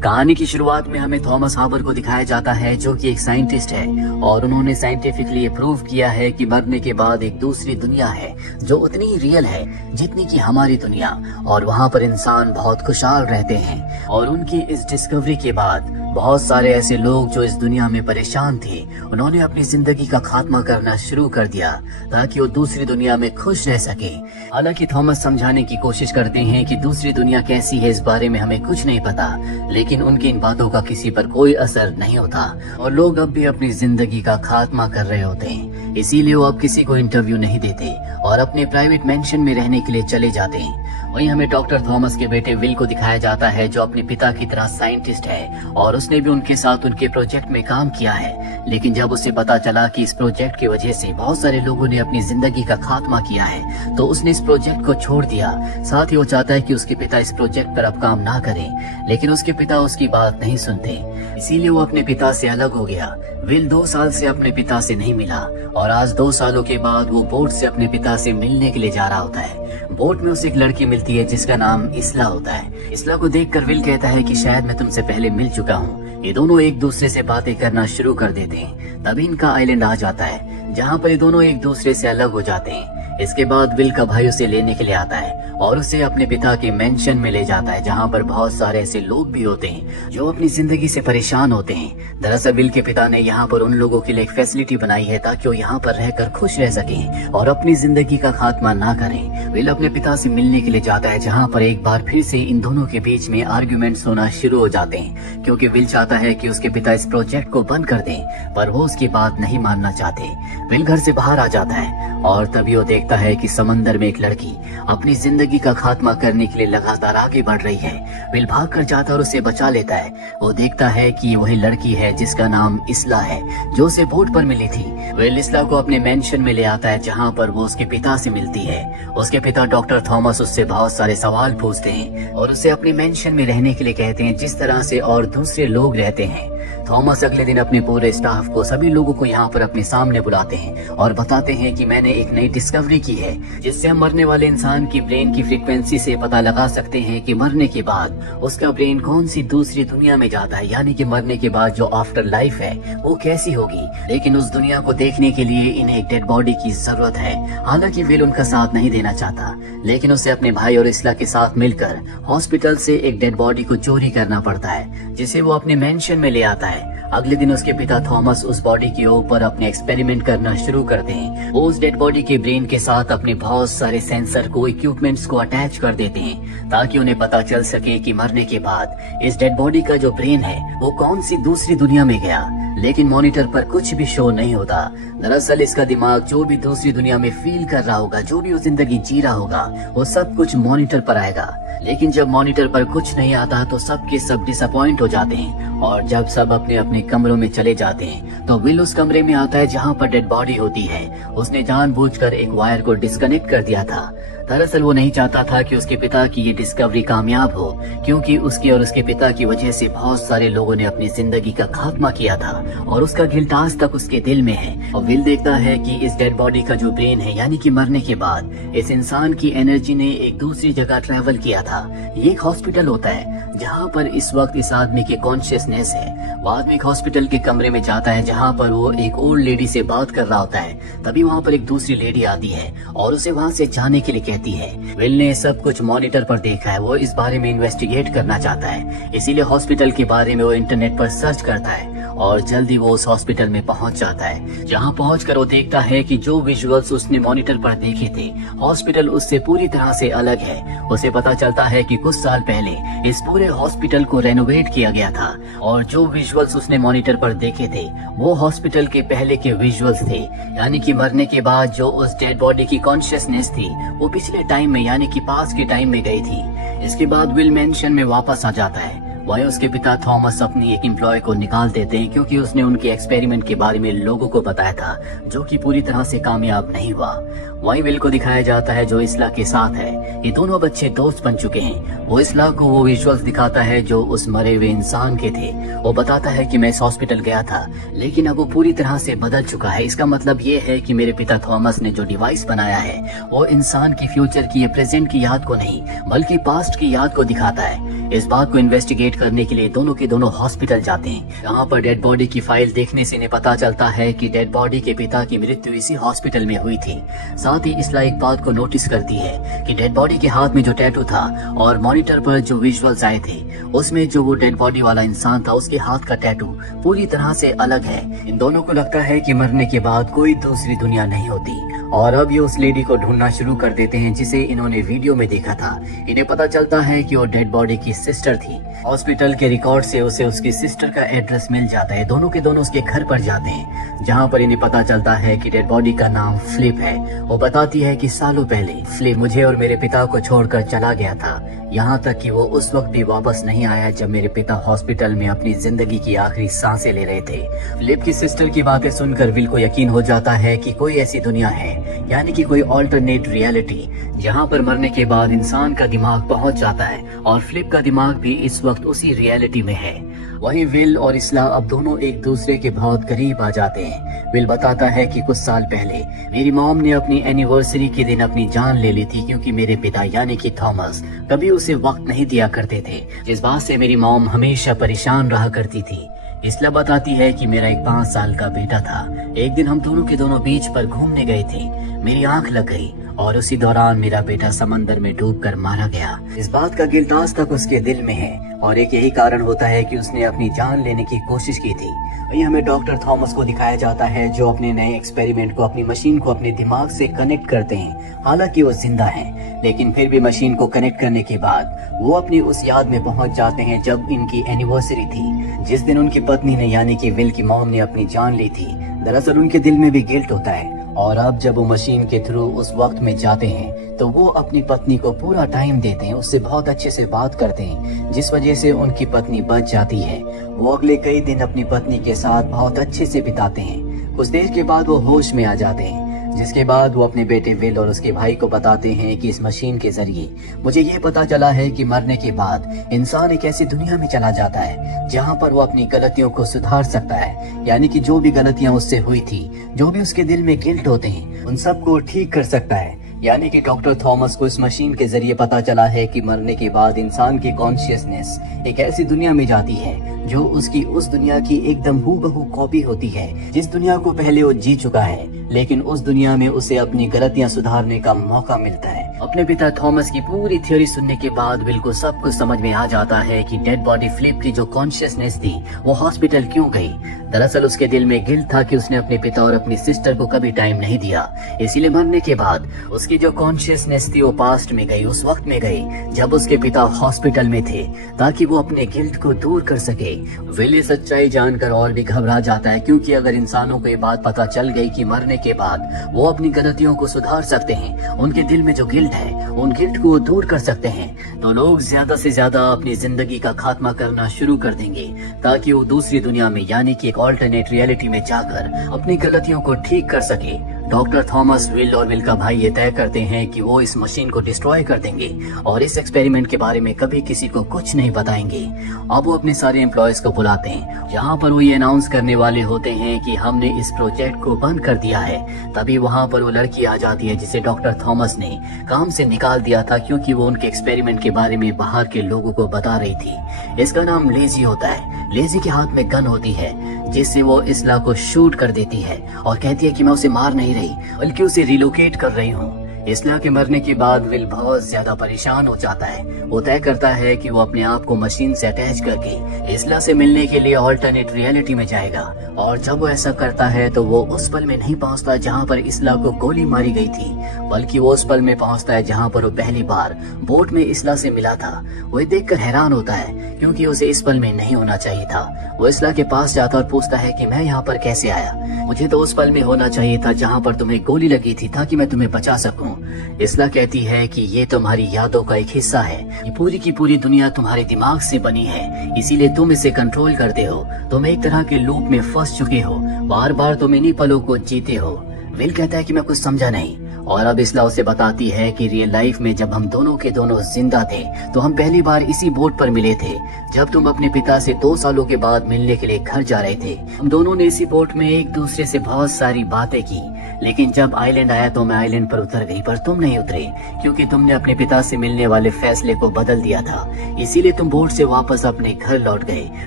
कहानी की शुरुआत में हमें थॉमस हाबर को दिखाया जाता है, जो कि एक साइंटिस्ट है और उन्होंने साइंटिफिकली प्रूव किया है कि मरने के बाद एक दूसरी दुनिया है जो उतनी ही रियल है जितनी कि हमारी दुनिया, और वहाँ पर इंसान बहुत खुशहाल रहते हैं। और उनकी इस डिस्कवरी के बाद बहुत सारे ऐसे लोग जो इस दुनिया में परेशान थे, उन्होंने अपनी जिंदगी का खात्मा करना शुरू कर दिया ताकि वो दूसरी दुनिया में खुश रह सके। हालांकि थॉमस समझाने की कोशिश करते हैं कि दूसरी दुनिया कैसी है इस बारे में हमें कुछ नहीं पता, लेकिन उनकी इन बातों का किसी पर कोई असर नहीं होता और लोग अब भी अपनी जिंदगी का खात्मा कर रहे होते हैं। इसीलिए वो अब किसी को इंटरव्यू नहीं देते और अपने प्राइवेट मेंशन में रहने के लिए चले जाते हैं। वहीं हमें डॉक्टर थॉमस के बेटे विल को दिखाया जाता है, जो अपने पिता की तरह साइंटिस्ट है और उसने भी उनके साथ उनके प्रोजेक्ट में काम किया है। लेकिन जब उसे पता चला कि इस प्रोजेक्ट की वजह से बहुत सारे लोगों ने अपनी जिंदगी का खात्मा किया है, तो उसने इस प्रोजेक्ट को छोड़ दिया। साथ ही वो चाहता है कि उसके पिता इस प्रोजेक्ट पर अब काम ना करें, लेकिन उसके पिता उसकी बात नहीं सुनते, इसीलिए वो अपने पिता से अलग हो गया। विल 2 साल से अपने पिता से नहीं मिला और आज 2 सालों के बाद वो बोट से अपने पिता से मिलने के लिए जा रहा होता है। बोट में उसे एक लड़की मिलती है जिसका नाम इसला होता है। इसला को देखकर विल कहता है कि शायद मैं तुमसे पहले मिल चुका हूँ। ये दोनों एक दूसरे से बातें करना शुरू कर देते हैं। तभी इनका आइलैंड आ जाता है जहाँ पर ये दोनों एक दूसरे से अलग हो जाते हैं। इसके बाद विल का भाई उसे लेने के लिए आता है और उसे अपने पिता के मेंशन में ले जाता है, जहाँ पर बहुत सारे ऐसे लोग भी होते हैं जो अपनी जिंदगी से परेशान होते हैं। दरअसल विल के पिता ने यहाँ पर उन लोगों के लिए एक फैसिलिटी बनाई है ताकि वो यहाँ पर रहकर खुश रह सकें और अपनी जिंदगी का खात्मा ना करें। विल अपने पिता से मिलने के लिए जाता है, जहाँ पर एक बार फिर से इन दोनों के बीच में आर्ग्यूमेंट्स होना शुरू हो जाते हैं, क्योंकि विल चाहता है कि उसके पिता इस प्रोजेक्ट को बंद कर दें, पर वो उसकी बात नहीं मानना चाहते। विल घर से बाहर आ जाता है और तभी वो देखता है कि समंदर में एक लड़की अपनी जिंदगी का खात्मा करने के लिए लगातार आगे बढ़ रही है। विल भाग कर जाता है और उसे बचा लेता है। वो देखता है कि वही लड़की है जिसका नाम इसला है, जो उसे बोट पर मिली थी। विल इसला को अपने मेंशन में ले आता है, जहाँ पर वो उसके पिता से मिलती है। उसके पिता डॉक्टर थॉमस उससे बहुत सारे सवाल पूछते हैं और उसे अपने मेंशन में रहने के लिए कहते हैं जिस तरह से और दूसरे लोग रहते हैं। थॉमस अगले दिन अपने पूरे स्टाफ को, सभी लोगों को यहाँ पर अपने सामने बुलाते हैं और बताते हैं कि मैंने एक नई डिस्कवरी की है, जिससे हम मरने वाले इंसान की ब्रेन की फ्रीक्वेंसी से पता लगा सकते हैं कि मरने के बाद उसका ब्रेन कौन सी दूसरी दुनिया में जाता है, यानी कि मरने के बाद जो आफ्टर लाइफ है वो कैसी होगी। लेकिन उस दुनिया को देखने के लिए इन्हें एक डेड बॉडी की जरूरत है। हालांकि विल उनका साथ नहीं देना चाहता, लेकिन उसे अपने भाई और इसला के साथ मिलकर हॉस्पिटल से एक डेड बॉडी को चोरी करना पड़ता है, जिसे वो अपने मेंशन में ले आता है। अगले दिन उसके पिता थॉमस उस बॉडी के ऊपर अपने एक्सपेरिमेंट करना शुरू करते हैं। वो उस डेड बॉडी के ब्रेन के साथ अपने बहुत सारे सेंसर को, इक्विपमेंट्स को अटैच कर देते हैं ताकि उन्हें पता चल सके कि मरने के बाद इस डेड बॉडी का जो ब्रेन है वो कौन सी दूसरी दुनिया में गया। लेकिन मॉनिटर पर कुछ भी शो नहीं होता। दरअसल इसका दिमाग जो भी दूसरी दुनिया में फील कर रहा होगा, जो भी वो जिंदगी जी रहा होगा, वो सब कुछ मॉनिटर पर आएगा। लेकिन जब मॉनिटर पर कुछ नहीं आता तो सब के सब डिसअपॉइंट हो जाते हैं और जब सब अपने अपने कमरों में चले जाते हैं तो विल उस कमरे में आता है जहाँ पर डेड बॉडी होती है। उसने जानबूझकर एक वायर को डिस्कनेक्ट कर दिया था। दरअसल वो नहीं चाहता था कि उसके पिता की ये डिस्कवरी कामयाब हो, क्योंकि उसके और उसके पिता की वजह से बहुत सारे लोगों ने अपनी जिंदगी का खात्मा किया था और उसका गिल्ट आज तक उसके दिल में है। और विल देखता है कि इस डेड बॉडी का जो ब्रेन है, यानी कि मरने के बाद इस इंसान की एनर्जी ने एक दूसरी जगह ट्रेवल किया था। ये एक हॉस्पिटल होता है जहाँ पर इस वक्त इस आदमी की कॉन्शियसनेस है। वो आदमी एक हॉस्पिटल के कमरे में जाता है जहाँ पर वो एक ओल्ड लेडी से बात कर रहा होता है। तभी वहाँ पर एक दूसरी लेडी आती है और उसे वहाँ से जाने के लिए कहती है। विल ने सब कुछ मॉनिटर पर देखा है, वो इस बारे में इन्वेस्टिगेट करना चाहता है, इसीलिए हॉस्पिटल के बारे में वो इंटरनेट पर सर्च करता है और जल्दी वो उस हॉस्पिटल में पहुंच जाता है। जहां पहुंचकर वो देखता है कि जो विजुअल्स उसने मॉनिटर पर देखे थे, हॉस्पिटल उससे पूरी तरह से अलग है। उसे पता चलता है कि कुछ साल पहले इस पूरे हॉस्पिटल को रेनोवेट किया गया था और जो विजुअल्स उसने मॉनिटर पर देखे थे वो हॉस्पिटल के पहले के विजुअल्स थे, यानी कि मरने के बाद जो उस डेड बॉडी की कॉन्शियसनेस थी वो पिछले टाइम में, यानी कि पास्ट के टाइम में गई थी। इसके बाद विल मेंशन में वापस आ जाता है। वहीं उसके पिता थॉमस अपनी एक एम्प्लॉय को निकाल देते हैं, क्योंकि उसने उनके एक्सपेरिमेंट के बारे में लोगों को बताया था, जो कि पूरी तरह से कामयाब नहीं हुआ। वहीं विल को दिखाया जाता है जो इसला के साथ है। ये दोनों बच्चे दोस्त बन चुके हैं। वो इसला को वो विजुअल्स दिखाता है जो उस मरे हुए इंसान के थे। वो बताता है कि मैं इस हॉस्पिटल गया था, लेकिन अब वो पूरी तरह से बदल चुका है। इसका मतलब ये है कि मेरे पिता थॉमस ने जो डिवाइस बनाया है वो इंसान की फ्यूचर की या प्रेजेंट की याद को नहीं बल्कि पास्ट की याद को दिखाता है। इस बात को इन्वेस्टिगेट करने के लिए दोनों के दोनों हॉस्पिटल जाते हैं। यहाँ पर डेड बॉडी की फाइल देखने से इन्हें पता चलता है कि डेड बॉडी के पिता की मृत्यु इसी हॉस्पिटल में हुई थी। साथ ही इसला एक बात को नोटिस करती है कि डेड बॉडी के हाथ में जो टैटू था और मॉनिटर पर जो विजुअल्स आए थे उसमें जो वो डेड बॉडी वाला इंसान था उसके हाथ का टैटू पूरी तरह से अलग है। इन दोनों को लगता है कि मरने के बाद कोई दूसरी दुनिया नहीं होती और अब ये उस लेडी को ढूंढना शुरू कर देते हैं जिसे इन्होंने वीडियो में देखा था। इन्हें पता चलता है कि वो डेड बॉडी की सिस्टर थी। हॉस्पिटल के रिकॉर्ड से उसे उसकी सिस्टर का एड्रेस मिल जाता है। दोनों के दोनों उसके घर पर जाते हैं जहाँ पर इन्हें पता चलता है कि डेड बॉडी का नाम फ्लिप है। वो बताती है कि सालों पहले फ्लिप मुझे और मेरे पिता को छोड़कर चला गया था, यहाँ तक कि वो उस वक्त भी वापस नहीं आया जब मेरे पिता हॉस्पिटल में अपनी जिंदगी की आखिरी सांसें ले रहे थे। फ्लिप की सिस्टर की बातें सुनकर विल को यकीन हो जाता है कि कोई ऐसी दुनिया है, यानी कि कोई ऑल्टरनेट रियलिटी जहाँ पर मरने के बाद इंसान का दिमाग पहुँच जाता है और फ्लिप का दिमाग भी इस वक्त उसी रियलिटी में है। वहीं विल और इसला अब दोनों एक दूसरे के बहुत करीब आ जाते हैं। विल बताता है कि कुछ साल पहले मेरी मॉम ने अपनी एनिवर्सरी के दिन अपनी जान ले ली थी क्योंकि मेरे पिता यानी कि थॉमस कभी उसे वक्त नहीं दिया करते थे, जिस बात से मेरी मॉम हमेशा परेशान रहा करती थी। इसला बताती है कि मेरा एक 5 साल का बेटा था। एक दिन हम दोनों के दोनों बीच पर घूमने गए थे। मेरी आंख लग गई और उसी दौरान मेरा बेटा समंदर में डूबकर मारा गया। इस बात का गिल्ट आज तक उसके दिल में है और एक यही कारण होता है कि उसने अपनी जान लेने की कोशिश की थी। वहीं हमें डॉक्टर थॉमस को दिखाया जाता है जो अपने नए एक्सपेरिमेंट को अपनी मशीन को अपने दिमाग से कनेक्ट करते हैं। हालांकि वो जिंदा हैं, लेकिन फिर भी मशीन को कनेक्ट करने के बाद वो अपनी उस याद में पहुंच जाते हैं जब इनकी एनिवर्सरी थी, जिस दिन उनकी पत्नी ने यानी कि विल की मॉम ने अपनी जान ली थी। दरअसल उनके दिल में भी गिल्ट होता है और अब जब वो मशीन के थ्रू उस वक्त में जाते हैं तो वो अपनी पत्नी को पूरा टाइम देते हैं, उससे बहुत अच्छे से बात करते हैं, जिस वजह से उनकी पत्नी बच जाती है। वो अगले कई दिन अपनी पत्नी के साथ बहुत अच्छे से बिताते हैं। कुछ देर के बाद वो होश में आ जाते हैं, जिसके बाद वो अपने बेटे विल और उसके भाई को बताते हैं कि इस मशीन के जरिए मुझे ये पता चला है कि मरने के बाद इंसान एक ऐसी दुनिया में चला जाता है जहाँ पर वो अपनी गलतियों को सुधार सकता है, यानी कि जो भी गलतियां उससे हुई थी, जो भी उसके दिल में गिल्ट होते हैं, उन सबको ठीक कर सकता है। यानी कि डॉक्टर थॉमस को इस मशीन के जरिए पता चला है कि मरने के बाद इंसान की कॉन्शियसनेस एक ऐसी दुनिया में जाती है जो उसकी उस दुनिया की एकदम हूबहू कॉपी होती है जिस दुनिया को पहले वो जी चुका है, लेकिन उस दुनिया में उसे अपनी गलतियां सुधारने का मौका मिलता है। अपने पिता थॉमस की पूरी थ्योरी सुनने के बाद विल को सब कुछ समझ में आ जाता है कि डेड बॉडी फ्लिप की जो कॉन्शियसनेस थी वो हॉस्पिटल क्यों गई। दरअसल उसके दिल में गिल्ट था कि उसने अपने पिता और अपनी सिस्टर को कभी टाइम नहीं दिया, इसीलिए मरने के बाद उसकी जो कॉन्शियसनेस थी वो पास्ट में गई, उस वक्त में गई जब उसके पिता हॉस्पिटल में थे, ताकि वो अपने गिल्ट को दूर कर सके। विल ये सच्चाई जानकर और भी घबरा जाता है, क्योंकि अगर इंसानों को ये बात पता चल गई कि मरने के बाद वो अपनी गलतियों को सुधार सकते हैं, उनके दिल में जो गिल्ट है उन गिल्ट को वो दूर कर सकते हैं, तो लोग ज्यादा से ज्यादा अपनी जिंदगी का खात्मा करना शुरू कर देंगे ताकि वो दूसरी दुनिया में यानी कि एक ऑल्टरनेट रियलिटी में जाकर अपनी गलतियों को ठीक कर सके। डॉक्टर थॉमस, विल और विल का भाई ये तय करते हैं कि वो इस मशीन को डिस्ट्रॉय कर देंगे और इस एक्सपेरिमेंट के बारे में कभी किसी को कुछ नहीं बताएंगे। अब वो अपने सारे एम्प्लॉयज को बुलाते हैं, जहाँ पर वो ये अनाउंस करने वाले होते हैं कि हमने इस प्रोजेक्ट को बंद कर दिया है। तभी वहाँ पर वो लड़की आ जाती है जिसे डॉक्टर थॉमस ने काम से निकाल दिया था, क्योंकि वो उनके एक्सपेरिमेंट के बारे में बाहर के लोगों को बता रही थी। इसका नाम लेजी होता है। लेजी के हाथ में गन होती है जिससे वो इसला को शूट कर देती है और कहती है कि मैं उसे मार नहीं रही बल्कि उसे रिलोकेट कर रही हूँ। इसला के मरने के बाद विल बहुत ज्यादा परेशान हो जाता है। वो तय करता है कि वो अपने आप को मशीन से अटैच करके इसला से मिलने के लिए ऑल्टरनेट रियलिटी में जाएगा, और जब वो ऐसा करता है तो वो उस पल में नहीं पहुंचता जहां पर इसला को गोली मारी गई थी, बल्कि वो उस पल में पहुंचता है जहां पर वो पहली बार बोट में इसला से मिला था। वो देखकर हैरान होता है क्योंकि उसे इस पल में नहीं होना चाहिए था। वो इसला के पास जाता और पूछता है कि मैं यहाँ पर कैसे आया, मुझे तो उस पल में होना चाहिए था जहाँ पर तुम्हें गोली लगी थी ताकि मैं तुम्हें बचा सकूं। इसला कहती है कि ये तुम्हारी यादों का एक हिस्सा है, ये पूरी की पूरी दुनिया तुम्हारे दिमाग से बनी है, इसीलिए तुम इसे कंट्रोल करते हो। तुम एक तरह के लूप में फंस चुके हो, बार बार तुम इन्हीं पलों को जीते हो। विल कहता है कि मैं कुछ समझा नहीं और अब इसला उसे बताती है कि रियल लाइफ में जब हम दोनों के दोनों जिंदा थे तो हम पहली बार इसी बोट पर मिले थे जब तुम अपने पिता से 2 सालों के बाद मिलने के लिए घर जा रहे थे। हम दोनों ने इसी बोट में एक दूसरे से बहुत सारी बातें की, लेकिन जब आइलैंड आया तो मैं आइलैंड पर उतर गई, पर तुम नहीं उतरे क्योंकि तुमने अपने पिता से मिलने वाले फैसले को बदल दिया था। इसीलिए तुम बोट से वापस अपने घर लौट गए,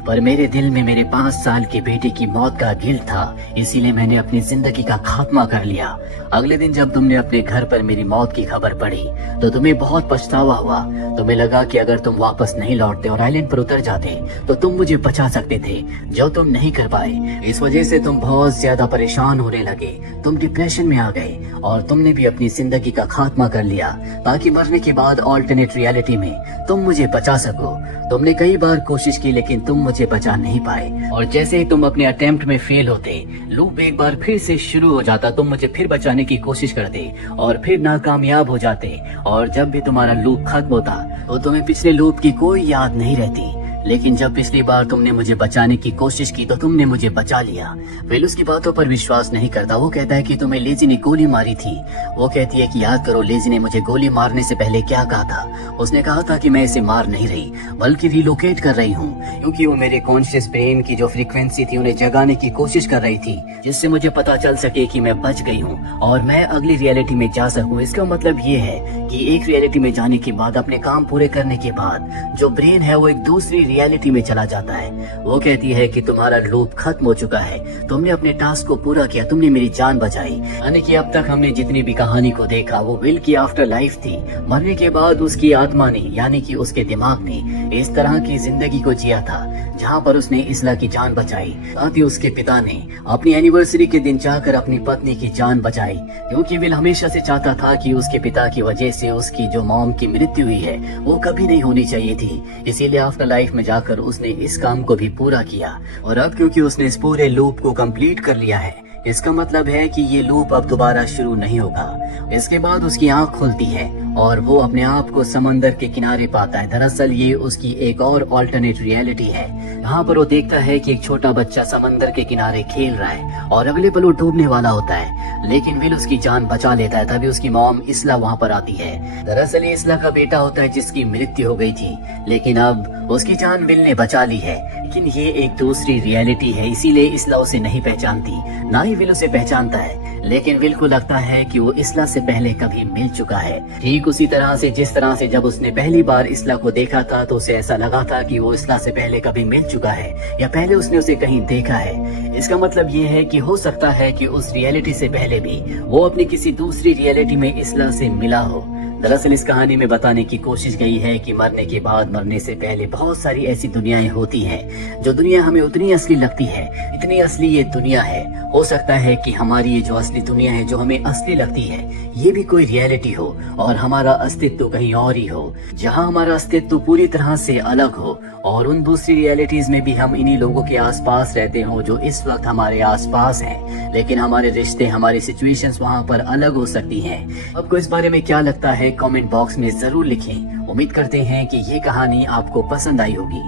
पर मेरे दिल में मेरे 5 साल के बेटे की मौत का गिल्ट था, इसीलिए मैंने अपनी जिंदगी का खात्मा कर लिया। अगले दिन जब तुमने अपने घर पर मेरी मौत की खबर पढ़ी तो तुम्हें बहुत पछतावा हुआ। तुम्हें लगा कि अगर तुम वापस नहीं लौटते और आइलैंड पर उतर जाते तो तुम मुझे बचा सकते थे, जो तुम नहीं कर पाए। इस वजह से तुम बहुत ज्यादा परेशान होने लगे, तुम डिप्रेशन में आ गए और तुमने भी अपनी जिंदगी का खात्मा कर लिया ताकि मरने के बाद ऑल्टरनेट रियलिटी में तुम मुझे बचा सको। तुमने कई बार कोशिश की लेकिन तुम मुझे बचा नहीं पाए, और जैसे ही तुम अपने अटेम्प्ट में फेल होते लूप एक बार फिर से शुरू हो जाता। तुम मुझे फिर बचाने की कोशिश करते और फिर नाकामयाब हो जाते, और जब भी तुम्हारा लूप खत्म होता तो तुम्हें पिछले लूप की कोई याद नहीं रहती। लेकिन जब पिछली बार तुमने मुझे बचाने की कोशिश की तो तुमने मुझे बचा लिया। विल उसकी बातों पर विश्वास नहीं करता। वो कहता है कि तुम्हें लेजी ने गोली मारी थी। वो कहती है कि याद करो लेजी ने मुझे गोली मारने से पहले क्या कहा था। उसने कहा था कि मैं इसे मार नहीं रही बल्कि रिलोकेट कर रही हूँ, क्योंकि वो मेरे कॉन्शियस ब्रेन की जो फ्रीक्वेंसी थी उन्हें जगाने की कोशिश कर रही थी, जिससे मुझे पता चल सके कि मैं बच गई हूँ और मैं अगली रियलिटी में जा सकूँ। इसका मतलब ये है कि एक रियलिटी में जाने के बाद, अपने काम पूरे करने के बाद, जो ब्रेन है वो एक दूसरी रियलिटी में चला जाता है। वो कहती है कि तुम्हारा लूप खत्म हो चुका है, तुमने अपने टास्क को पूरा किया, तुमने मेरी जान बचाई। यानी कि अब तक हमने जितनी भी कहानी को देखा वो विल की आफ्टर लाइफ थी। मरने के बाद उसकी आत्मा ने, यानी कि उसके दिमाग ने इस तरह की जिंदगी को जिया था जहाँ पर उसने इसला की जान बचाई। साथ ही उसके पिता ने अपनी एनिवर्सरी के दिन जाकर अपनी पत्नी की जान बचाई, क्योंकि विल हमेशा से चाहता था कि उसके पिता की वजह से उसकी जो मॉम की मृत्यु हुई है वो कभी नहीं होनी चाहिए थी। इसीलिए आफ्टर लाइफ में जाकर उसने इस काम को भी पूरा किया, और अब क्योंकि उसने इस पूरे लूप को कंप्लीट कर लिया है, इसका मतलब है कि ये लूप अब दोबारा शुरू नहीं होगा। इसके बाद उसकी आंख खुलती है और वो अपने आप को समंदर के किनारे पाता है। दरअसल ये उसकी एक और ऑल्टरनेट रियलिटी है। यहाँ पर वो देखता है कि एक छोटा बच्चा समंदर के किनारे खेल रहा है और अगले पल वो डूबने वाला होता है, लेकिन विल उसकी जान बचा लेता है। तभी उसकी मॉम इसला वहाँ पर आती है। दरअसल ये इसला का बेटा होता है जिसकी मृत्यु हो गई थी, लेकिन अब उसकी जान विल ने बचा ली है। लेकिन ये एक दूसरी रियलिटी है, इसीलिए इसला उसे नहीं पहचानती, ना ही विल उसे पहचानता है। लेकिन विल को लगता है कि वो इसला से पहले कभी मिल चुका है, ठीक उसी तरह से जिस तरह से जब उसने पहली बार इसला को देखा था तो उसे ऐसा लगा था कि वो इसला से पहले कभी मिल चुका है या पहले उसने उसे कहीं देखा है। इसका मतलब ये है कि हो सकता है कि उस रियलिटी से पहले भी वो अपनी किसी दूसरी रियलिटी में इसला से मिला हो। दरअसल इस कहानी में बताने की कोशिश गई है कि मरने के बाद, मरने से पहले बहुत सारी ऐसी दुनियाएं होती हैं जो दुनिया हमें उतनी असली लगती है, इतनी असली ये दुनिया है। हो सकता है कि हमारी ये जो असली दुनिया है, जो हमें असली लगती है, ये भी कोई रियलिटी हो और हमारा अस्तित्व कहीं और ही हो, जहाँ हमारा अस्तित्व पूरी तरह से अलग हो और उन दूसरी रियलिटीज में भी हम इन्हीं लोगों के आसपास रहते हो जो इस वक्त हमारे आसपास हैं, लेकिन हमारे रिश्ते, हमारी सिचुएशंस वहाँ पर अलग हो सकती हैं। आपको इस बारे में क्या लगता है कमेंट बॉक्स में जरूर लिखें। उम्मीद करते हैं कि ये कहानी आपको पसंद आई होगी।